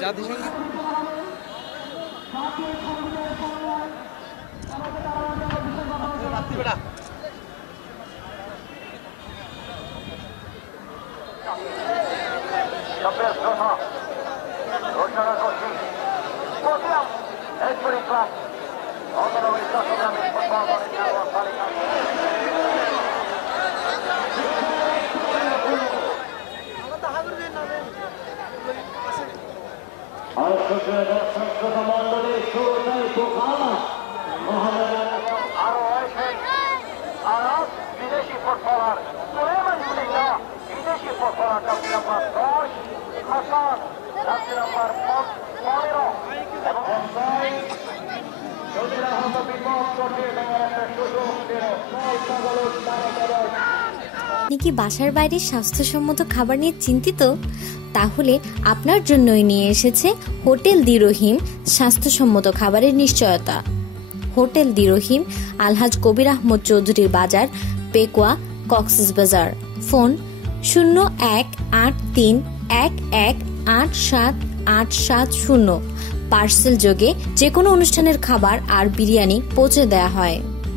জাতিসংঘ আপনি কি বাসার বাইরে স্বাস্থ্যসম্মত খাবার নিয়ে চিন্তিত? তাহলে আপনার জন্যই নিয়ে এসেছে হোটেল দি রহিম স্বাস্থ্যসম্মত খাবারের নিশ্চয়তা। হোটেল দি রহিম, আলহাজ কবির আহমদ চৌধুরীর বাজার, পেকুয়া, কক্সবাজার। ফোন 0183118787 পার্সেল যোগে যে কোনো অনুষ্ঠানের খাবার আর বিরিয়ানি পৌঁছে দেয়া হয়।